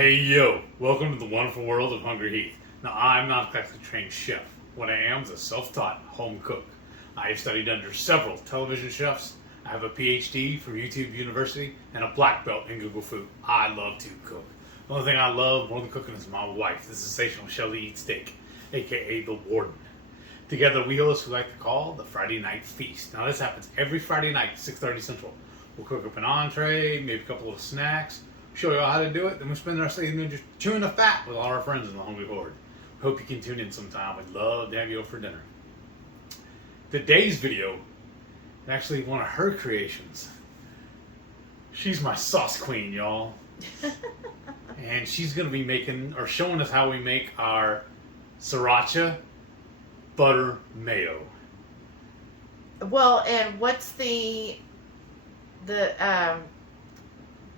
Hey yo, welcome to the wonderful world of HungryHeath. Now I'm not exactly a trained chef. What I am is a self-taught home cook. I have studied under several television chefs. I have a PhD from YouTube University and a black belt in Google Food. I love to cook. The only thing I love more than cooking is my wife, the sensational Shelly Eats Steak, aka the Warden. Together we host what we like to call the Friday Night Feast. Now this happens every Friday night, 6:30 Central. We'll cook up an entree, maybe a couple of snacks, show you all how to do it, then we'll spend our evening just chewing the fat with all our friends in the HungryHorde. Hope you can tune in sometime. We'd love to have you over for dinner. Today's video is actually one of her creations. She's my sauce queen, y'all. And she's going to be making, or showing us how we make our Sriracha butter mayo. Well, and what's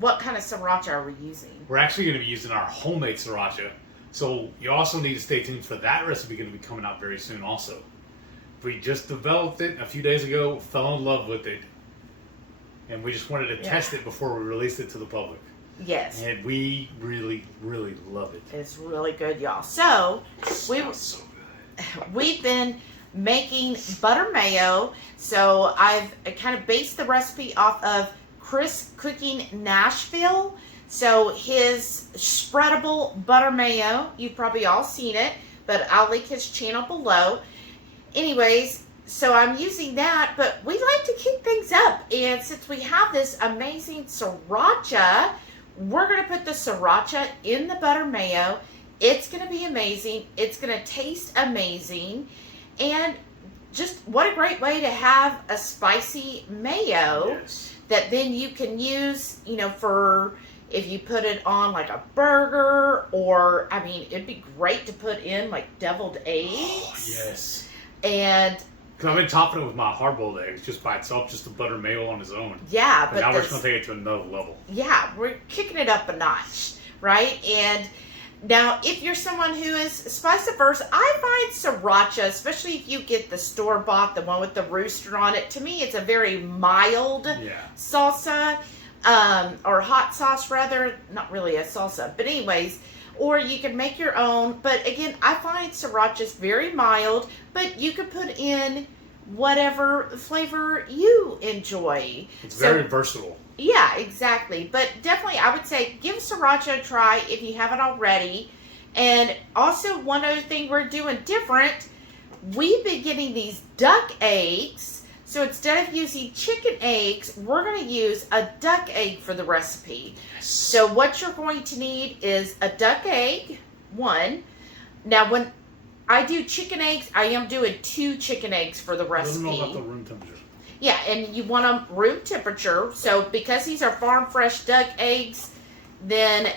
what kind of sriracha are we using? We're actually going to be using our homemade Sriracha. So you also need to stay tuned for that recipe, going to be coming out very soon also. We just developed it a few days ago, fell in love with it, and we just wanted to test it before we released it to the public. Yes. And we really, really love it. It's really good, y'all. So, So good. we've been making butter mayo. So I've kind of based the recipe off of ChrisCookingNashville. So his spreadable butter mayo, you've probably all seen it, but I'll link his channel below. Anyways, so I'm using that, but we like to kick things up. And since we have this amazing Sriracha, we're going to put the Sriracha in the butter mayo. It's going to be amazing. It's going to taste amazing. And just what a great way to have a spicy mayo that then you can use, you know, for if you put it on like a burger, or, I mean, it'd be great to put in like deviled eggs. Oh, yes. And because I've been topping it with my hard-boiled eggs just by itself, just the butter mayo on its own. yeah, But now we're just going to take it to another level. Yeah, we're kicking it up a notch, right? And now, if you're someone who is spice averse, I find Sriracha, especially if you get the store-bought, the one with the rooster on it, to me it's a very mild salsa, or hot sauce rather, not really a salsa, but anyways, or you can make your own. But again, I find Sriracha's very mild, but you can put in whatever flavor you enjoy. It's very versatile. Yeah, exactly. But definitely, I would say give Sriracha a try if you haven't already. And also, one other thing we're doing different, we've been getting these duck eggs. So instead of using chicken eggs, we're going to use a duck egg for the recipe. Yes. So what you're going to need is a duck egg, one. Now, when I do chicken eggs, I am doing 2 chicken eggs for the recipe. I don't know about the room temperature. Yeah, and you want them room temperature. So because these are farm fresh duck eggs, then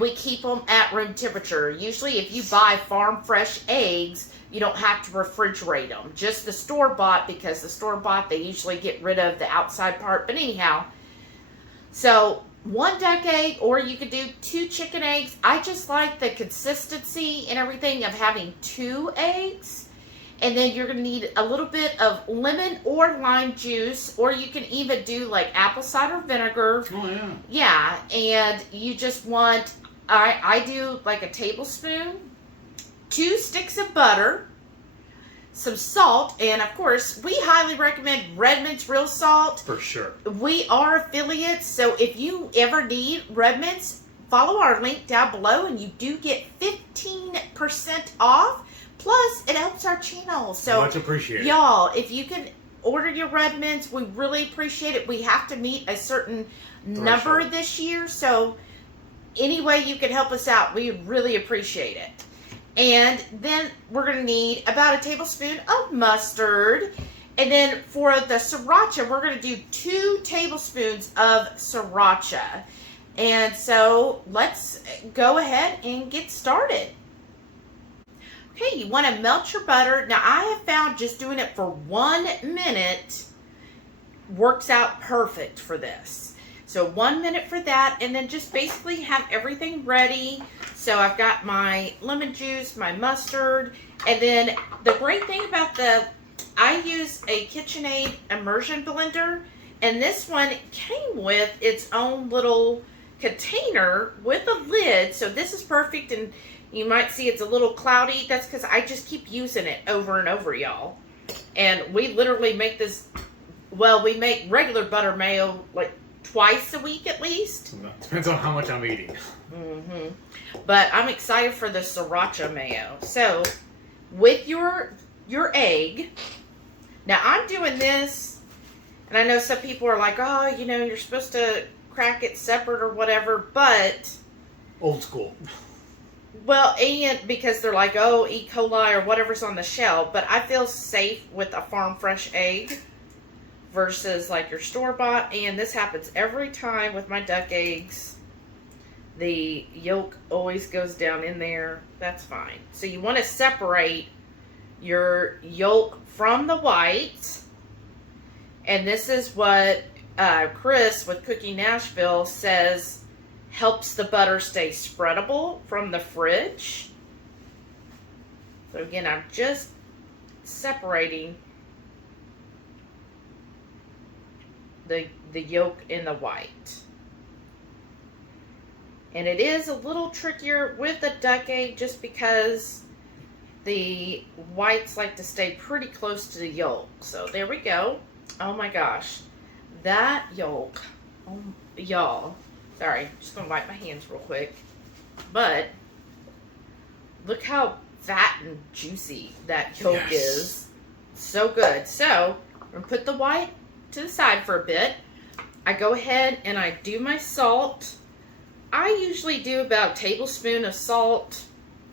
we keep them at room temperature. Usually if you buy farm fresh eggs, you don't have to refrigerate them. Just the store-bought, because the store-bought, they usually get rid of the outside part. But anyhow, so 1 duck egg, or you could do 2 chicken eggs. I just like the consistency and everything of having 2 eggs. And then you're going to need a little bit of lemon or lime juice, or you can even do like apple cider vinegar. Oh, yeah. Yeah, and you just want, I do like a tablespoon, 2 sticks of butter, some salt, and of course, we highly recommend Redmond's Real Salt. For sure. We are affiliates, so if you ever need Redmond's, follow our link down below, and you do get 15% off. Plus, it helps our channel. So, much appreciated. Y'all, if you can order your Redmonds, we really appreciate it. We have to meet a certain number this year. So, any way you can help us out, we really appreciate it. And then we're going to need about a tablespoon of mustard. And then for the Sriracha, we're going to do 2 tablespoons of Sriracha. And so, let's go ahead and get started. Okay, you want to melt your butter. Now, I have found just doing it for 1 minute works out perfect for this. So 1 minute for that, and then just basically have everything ready. So I've got my lemon juice, my mustard, and then the great thing about I use a KitchenAid immersion blender. And this one came with its own little container with a lid. So this is perfect. And you might see it's a little cloudy. That's because I just keep using it over and over, y'all. And we literally make this, well, we make regular butter mayo like twice a week at least. Depends on how much I'm eating. Mm-hmm. But I'm excited for the Sriracha mayo. So with your egg, now I'm doing this, and I know some people are like, oh, you know, you're supposed to crack it separate or whatever, but Old school. well, and because they're like, oh, E. coli or whatever's on the shell, but I feel safe with a farm fresh egg versus like your store-bought, and this happens every time with my duck eggs. The yolk always goes down in there. That's fine. So you want to separate your yolk from the white, and this is what Chris with Cooking Nashville says helps the butter stay spreadable from the fridge. So again, I'm just separating the yolk and the white. And it is a little trickier with the duck egg just because the whites like to stay pretty close to the yolk. So there we go. Oh my gosh. That yolk. Oh, y'all. Sorry, just gonna wipe my hands real quick. But look how fat and juicy that yolk is. So good. So I'm gonna put the white to the side for a bit. I go ahead and I do my salt. I usually do about a tablespoon of salt.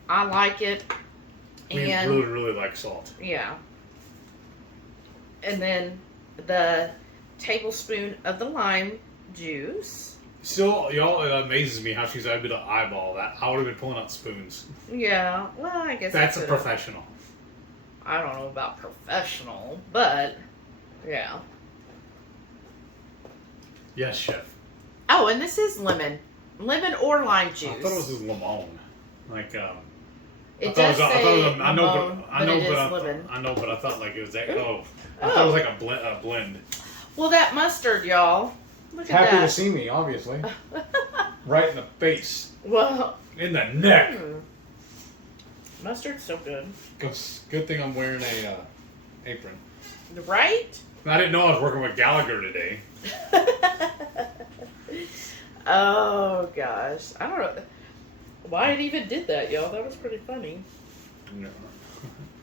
I like it. We And really, really like salt. yeah. And then the tablespoon of the lime juice. Still, y'all, it amazes me how she's able to eyeball that. I would have been pulling out spoons. Yeah, well, I guess That's a could've- professional. I don't know about professional, but yeah. Yes, chef. Oh, and this is lemon or lime juice. I thought it was his lemon. Like, It does say lemon, I know, lemon. I know, but I thought like it was that. Ooh. I thought it was like a blend. Well, that mustard, y'all. Look at Happy to that. see me, obviously. Right in the face, Well, in the neck. mustard's so good. Good thing I'm wearing a apron. Right? I didn't know I was working with Gallagher today. Oh, gosh. I don't know why it even did that, y'all. That was pretty funny. No.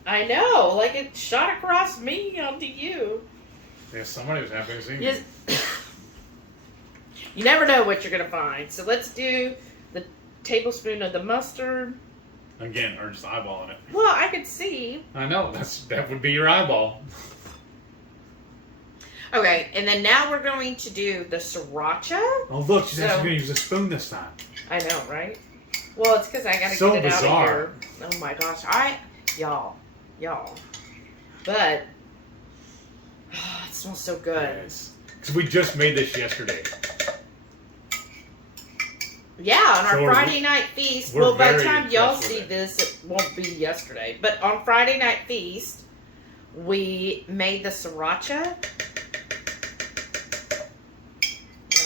I know. Like, it shot across me onto you. Yeah, somebody was happy to see me. Yes. You never know what you're going to find. So let's do the tablespoon of the mustard. Again, or just eyeballing it. Well, I could see. I know, that would be your eyeball. Okay, and then now we're going to do the Sriracha. Oh, look, she's So- actually going to use a spoon this time. I know, right? Well, it's because I got to So get it bizarre. out of here. Oh my gosh. Y'all. But, it smells so good. Yes. Because we just made this yesterday. Yeah, on our So we're- Friday night feast. we're Well, by the very time y'all impressed with see it. this, it won't be yesterday. But on Friday night feast, we made the Sriracha.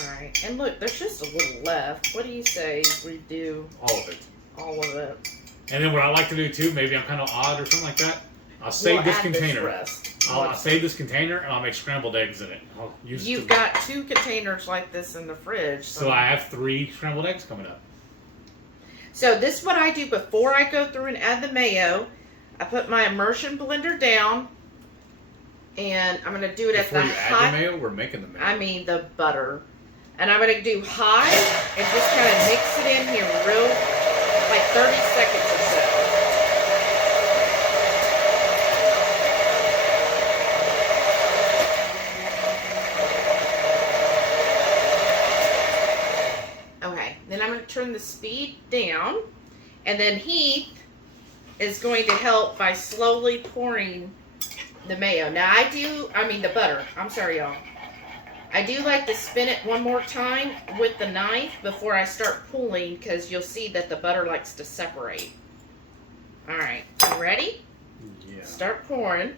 Alright, and look, there's just a little left. What do you say we do All of it. all of it? And then what I like to do too, maybe I'm kind of odd or something like that. I'll save We'll this add container. rest. I'll save this container and I'll make scrambled eggs in it. I'll use You've got 2 containers like this in the fridge. So I have 3 scrambled eggs coming up. So this is what I do before I go through and add the mayo. I put my immersion blender down, and I'm going to do it Before at you the add high. the mayo, we're making the mayo. I mean the butter. And I'm going to do high and just kind of mix it in here real, like 30 seconds or so. Okay, then I'm going to turn the speed down, and then Heath is going to help by slowly pouring the mayo. Now the butter. I'm sorry, y'all. I do like to spin it one more time with the knife before I start pulling, because you'll see that the butter likes to separate. Alright, you ready? Yeah. Start pouring.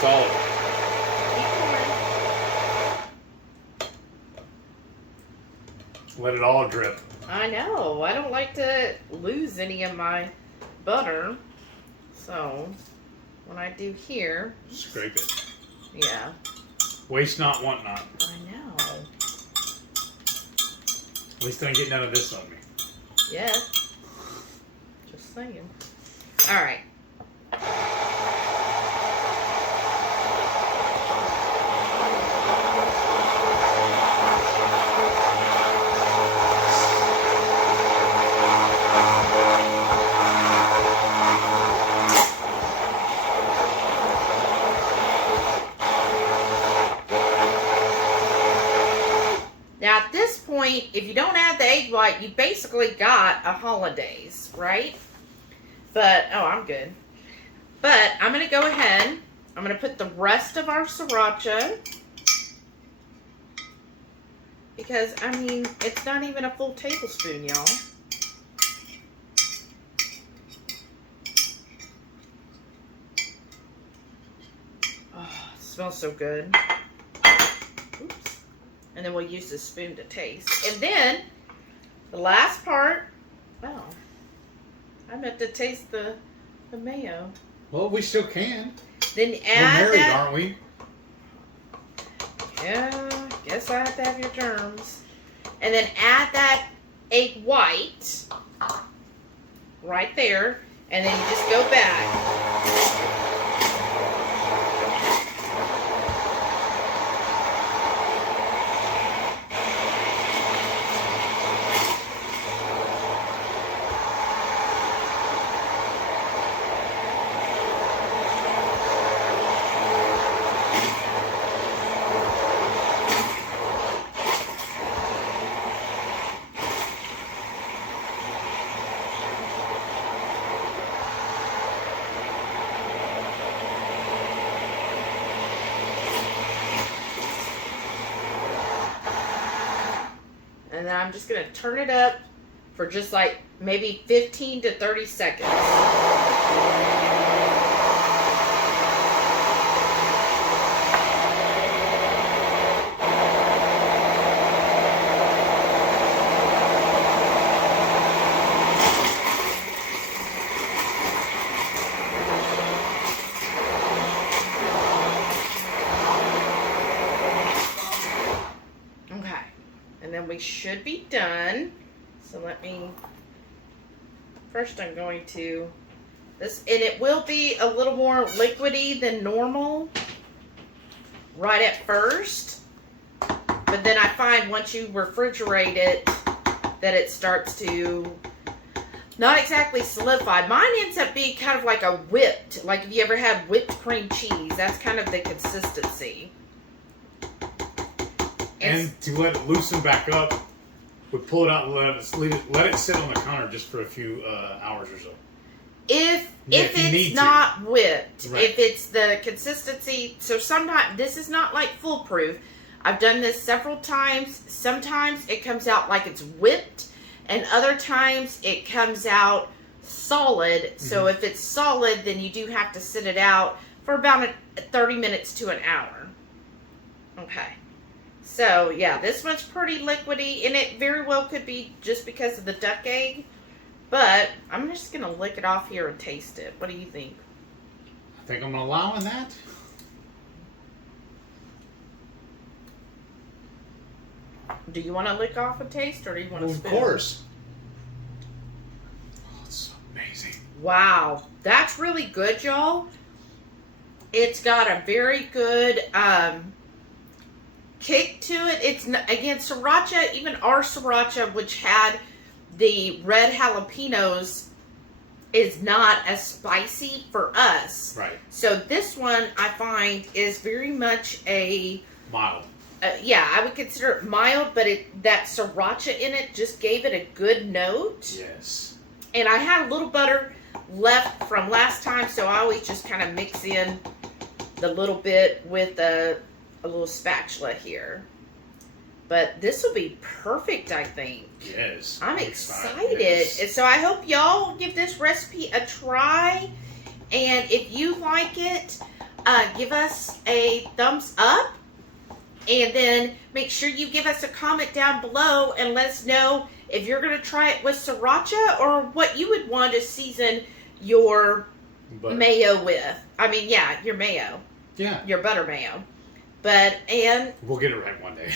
That's all of it. Let it all drip. I know. I don't like to lose any of my butter. So, when I do here... Scrape it. Yeah. Waste not, want not. I know. At least I don't get none of this on me. Yeah. Just saying. Alright. Now at this point, if you don't add the egg white, you basically got a hollandaise, right? But, oh, I'm good. But I'm going to go ahead. I'm going to put the rest of our sriracha. Because, I mean, it's not even a full tablespoon, y'all. Oh, it smells so good. Oops. And then we'll use the spoon to taste. And then, the last part, oh, I meant to taste the mayo. Well, we still can. Then We're add married, that. aren't we? Yeah, guess I have to have your germs. And then add that egg white right there. And then you just go back. And then I'm just going to turn it up for just like maybe 15 to 30 seconds. We should be done. So let me, first I'm going to, this, and it will be a little more liquidy than normal right at first. But then I find once you refrigerate it, that it starts to not exactly solidify. Mine ends up being kind of like a whipped, like if you ever had whipped cream cheese, that's kind of the consistency. And to let it loosen back up, we pull it out and let it sit on the counter just for a few hours or so. If it's not whipped, right. If it's the consistency, so sometimes, this is not like foolproof. I've done this several times. Sometimes it comes out like it's whipped, and other times it comes out solid. Mm-hmm. So if it's solid, then you do have to sit it out for about 30 minutes to an hour. Okay. So, yeah, this one's pretty liquidy, and it very well could be just because of the duck egg. But I'm just going to lick it off here and taste it. What do you think? I think I'm allowing that. Do you want to lick off and taste, or do you want to spoon? Of course. Oh, it's amazing. Wow. That's really good, y'all. It's got a very good... kick to it. It's, again, sriracha, even our sriracha, which had the red jalapenos, is not as spicy for us. Right. So this one, I find, is very much a... mild. Yeah, I would consider it mild, but that sriracha in it just gave it a good note. Yes. And I had a little butter left from last time, so I always just kind of mix in the little bit with a little spatula here. But this will be perfect, I think. Yes. I'm excited. Yes. So I hope y'all give this recipe a try. And if you like it, give us a thumbs up. And then make sure you give us a comment down below and let us know if you're going to try it with Sriracha or what you would want to season your mayo with. I mean, yeah, your mayo. Yeah. Your butter mayo. And we'll get it right one day.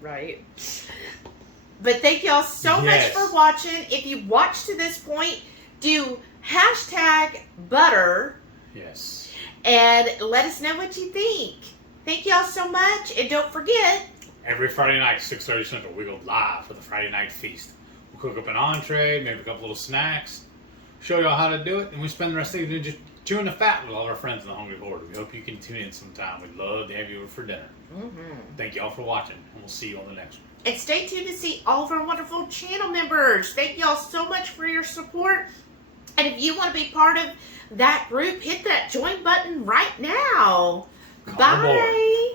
Right. But thank y'all so much for watching. If you watched to this point, do #butter. Yes. And let us know what you think. Thank y'all so much. And don't forget, every Friday night, 6:30 Central, we go live for the Friday night feast. We'll cook up an entree, maybe a couple little snacks, show y'all how to do it, and we spend the rest of the evening just chewing the fat with all our friends in the Hungry Horde. We hope you can tune in sometime. We'd love to have you over for dinner. Thank y'all for watching, and we'll see you on the next one. And stay tuned to see all of our wonderful channel members. Thank y'all so much for your support. And if you want to be part of that group, hit that join button right now. Bye.